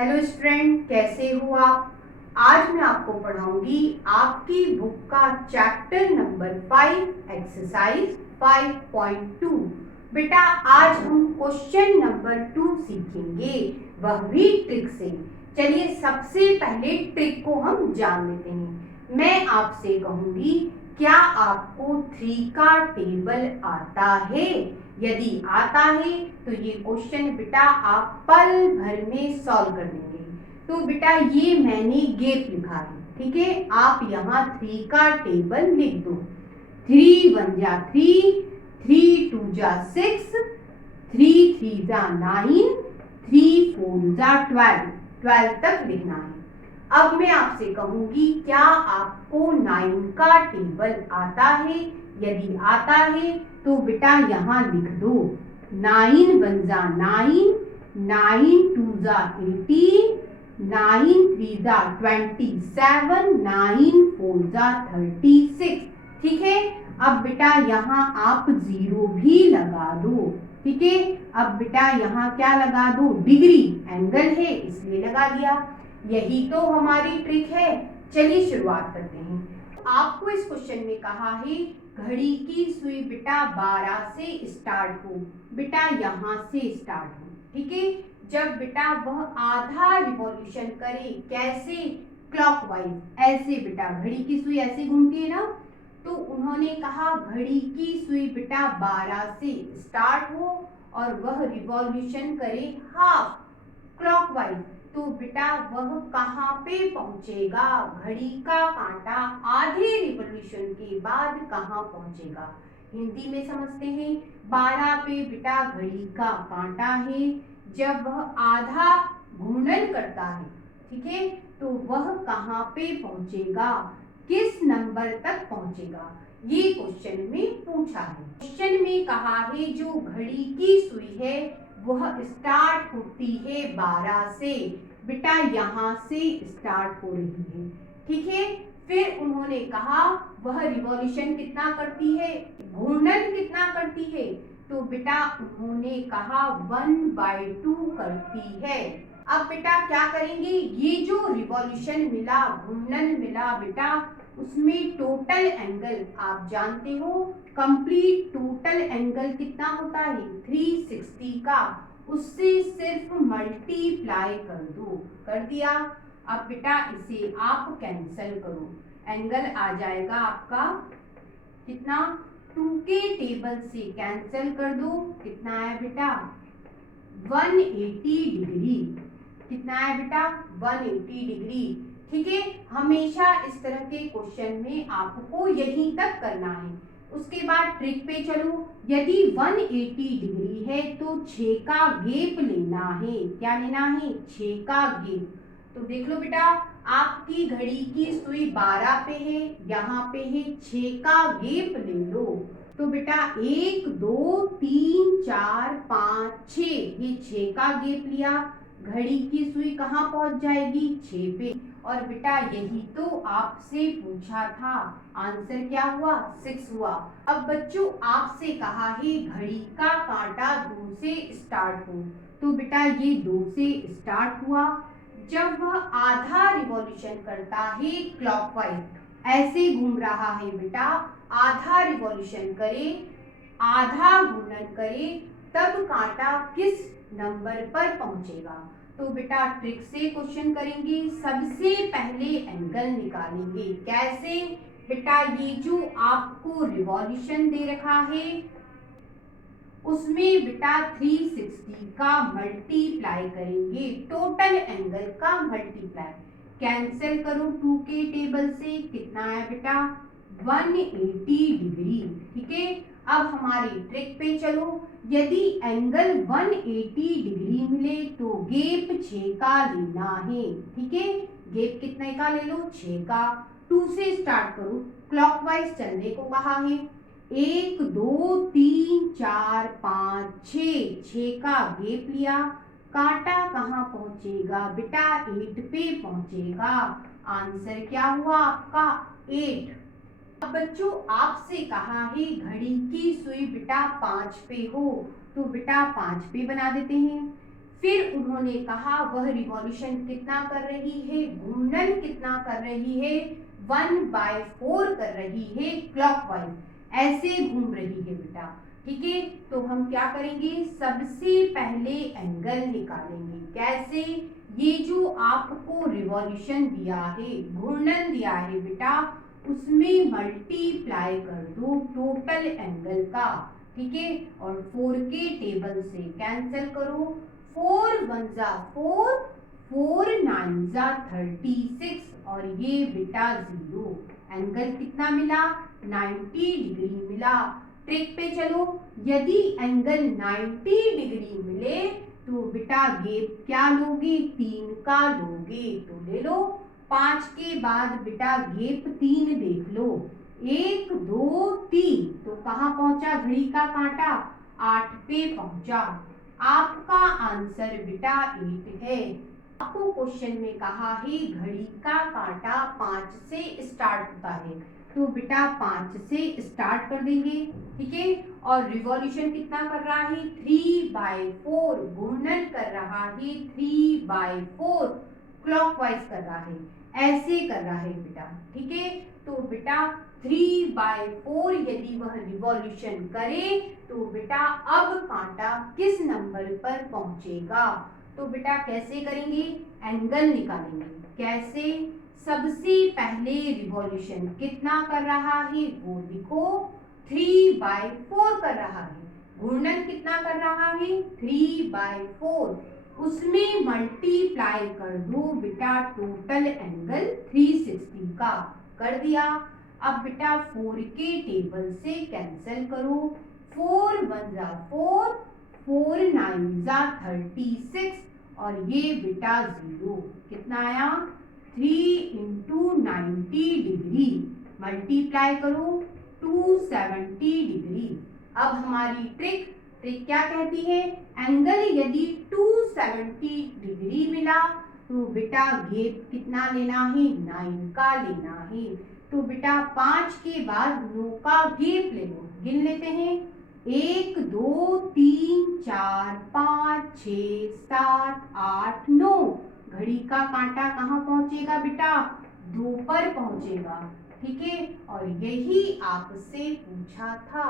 Hello student, कैसे हो आप। आज मैं आपको पढ़ाऊंगी आपकी बुक का चैप्टर नंबर 5 एक्सरसाइज 5.2। बेटा आज हम क्वेश्चन नंबर 2 सीखेंगे, वह भी ट्रिक से। चलिए सबसे पहले ट्रिक को हम जान लेते हैं। मैं आपसे कहूंगी, क्या आपको 3 का टेबल आता है? यदि आता है तो ये क्वेश्चन बेटा आप पल भर में सॉल्व कर देंगे। तो बेटा ये मैंने गैप लिखा है, ठीक है। आप यहाँ 3 का टेबल लिख दो। 3 1 जा 3, 3 2 जा 6, 3 3 जा 9, 3 4 जा 12, 12 तक लिखना है। अब मैं आपसे कहूंगी, क्या आपको 9 का टेबल आता है? यदि आता है तो बेटा यहाँ लिख दो। 9 1 जा 9, 9 2 जा 18, 9 3 जा 27, 9 4 जा 36। ठीक है। अब बेटा यहाँ आप 0 भी लगा दो, ठीक है। अब बेटा यहाँ क्या लगा दो? डिग्री, एंगल है इसलिए लगा दिया। यही तो हमारी ट्रिक है। चलिए शुरुआत करते हैं। आपको इस क्वेश्चन में कहा है घड़ी की सुई बेटा 12 से स्टार्ट हो। बेटा यहाँ से स्टार्ट हो, ठीक है। जब बेटा वह आधा रिवॉल्यूशन करे, कैसे? क्लॉकवाइज, ऐसे बेटा घड़ी की सुई ऐसे घूमती है ना। तो उन्होंने कहा घड़ी की सुई बेटा 12 से स्टार्ट हो और वह रिवॉल्यूशन करे हाफ क्लॉकवाइज। तो बेटा वह कहाँ पे पहुंचेगा? घड़ी का कांटा आधे रिवॉल्यूशन के बाद कहाँ पहुंचेगा? हिंदी में समझते हैं। 12 पे बेटा घड़ी का कांटा है। जब वह आधा घूर्णन करता है, ठीक है, तो वह कहाँ पे पहुंचेगा? किस नंबर तक पहुंचेगा? ये क्वेश्चन में पूछा है। क्वेश्चन में कहा है जो घड़ी की सुई है वह स्टार्ट होती है 12 से। बेटा यहाँ से स्टार्ट हो रही है, ठीक है। फिर उन्होंने कहा वह रिवॉल्यूशन कितना करती है? घूर्णन कितना करती है? तो बेटा उन्होंने कहा 1/2 करती है। अब बेटा क्या करेंगे? ये जो रिवॉल्यूशन मिला, घूर्णन मिला बेटा, उसमें टोटल एंगल आप जानते हो, कंप्लीट टोटल एंगल कितना होता है? 360 का। उससे सिर्फ मल्टीप्लाई कर दो। कर दिया। अब बेटा इसे आप कैंसिल करो। एंगल आ जाएगा आपका कितना? 2 के टेबल से कैंसिल कर दो। कितना है बेटा? 180 डिग्री। कितना है बेटा? 180 डिग्री। ठीक है। हमेशा इस तरह के क्वेश्चन में आपको यहीं तक करना है। उसके बाद ट्रिक पे चलो। यदि 180 डिग्री है तो 6 का गैप लेना है। क्या लेना है? 6 का गैप। तो देख लो बेटा, आपकी घड़ी की सुई 12 पे है, यहाँ पे है 6 का गैप ले लो। तो बेटा 1 2 3 4 5 6, ये 6 का गैप लिया। घड़ी की सुई कहाँ पहुंच जाएगी? 6 पे। और बेटा यही तो आपसे पूछा था। आंसर क्या हुआ? 6 हुआ। अब बच्चों आपसे कहा है घड़ी का कांटा 2 से स्टार्ट हो। तो बेटा ये 2 से स्टार्ट हुआ। जब वह आधा रिवॉल्यूशन करता है क्लॉकवाइज, ऐसे घूम रहा है बेटा, आधा रिवॉल्यूशन करे, आधा घूर्णन करे, तब कांटा किस नंबर पर पहुंचेगा? तो बेटा ट्रिक से क्वेश्चन करेंगे। सबसे पहले एंगल निकालेंगे। कैसे? बेटा ये जो आपको रिवॉल्यूशन दे रखा है उसमें बेटा 360 का मल्टीप्लाई करेंगे, टोटल एंगल का मल्टीप्लाई। कैंसिल करो 2 के टेबल से। कितना है बेटा? 180 डिग्री। ठीक है। अब हमारी ट्रिक पे चलो। यदि एंगल 180 डिग्री मिले तो गैप 6 का लेना है। ठीक है। गैप कितने का ले लो? 6 का। 2 से स्टार्ट करो, क्लॉकवाइज चलने को कहा है। 1 2 3 4 5 6, 6 का गैप लिया। कांटा कहाँ पहुंचेगा बेटा? 8 पे पहुंचेगा। आंसर क्या हुआ आपका? 8। अब बच्चों आपसे कहा है घड़ी की सुई बेटा 5 पे हो। तो बेटा 5 पे बना देते हैं। फिर उन्होंने कहा वह रिवॉल्यूशन कितना कर रही है, घूर्णन कितना कर रही है, 1/4 कर रही है क्लॉकवाइज, ऐसे घूम रही है बेटा। ठीक है, तो हम क्या करेंगे, सबसे पहले एंगल निकालेंगे। कैसे, ये जो आपको रिवॉल्यूशन दिया है, घूर्णन दिया है बेटा, उसमें मल्टीप्लाई कर दो टोटल एंगल का। ठीक है, और 4 के टेबल से कैंसिल करो, 4 1 जा 4, 4 9 जा 36, और ये बेटा 0। एंगल कितना मिला, 90 डिग्री मिला। ट्रिक पे चलो, यदि एंगल 90 डिग्री मिले तो बेटा गेप क्या लोगे, 3 का लोगे, तो ले लो। 5 के बाद बेटा गेप 3 देख लो, 1 2 3, तो कहाँ पहुंचा घड़ी का कांटा, 8 पे पहुंचा। आपका आंसर बेटा 8 है। आपको क्वेश्चन में कहा है घड़ी का कांटा 5 से स्टार्ट होता है, तो बेटा 5 से स्टार्ट कर देंगे। ठीक है, और रिवॉल्यूशन कितना कर रहा है, 3/4, घूर्णन कर रहा है 3/4, क्लॉकवाइज कर रहा है, ऐसे कर रहा है बेटा। ठीक है, तो बेटा 3/4 यदि वह रिवॉल्यूशन करे तो बेटा अब कांटा किस नंबर पर पहुंचेगा। तो बेटा कैसे करेंगे, एंगल निकालेंगे। कैसे, सबसे पहले रिवॉल्यूशन कितना कर रहा है वो लिखो, 3/4 कर रहा है। घूर्णन कितना कर रहा है, 3/4, उसमें मल्टीप्लाई कर दो बेटा टोटल एंगल 360 का, कर दिया। अब बेटा 4 के टेबल से कैंसिल करो, 4 1 जा 4, 4 9 जा 36, और ये बेटा 0, कितना आया, 3 × 90 डिग्री, मल्टीप्लाई करो 270 डिग्री। अब हमारी ट्रिक क्या कहती है, एंगल यदि 270 डिग्री मिला तो बेटा गेप कितना लेना है, 9 का लेना है। तो बेटा 5 के बाद 9 का गेप ले लो, गिन लेते हैं, 1 2 3 4 5 6 7 8 9, घड़ी का कांटा कहाँ पहुंचेगा बेटा, 2 पर पहुंचेगा। ठीक है, और यही आपसे पूछा था।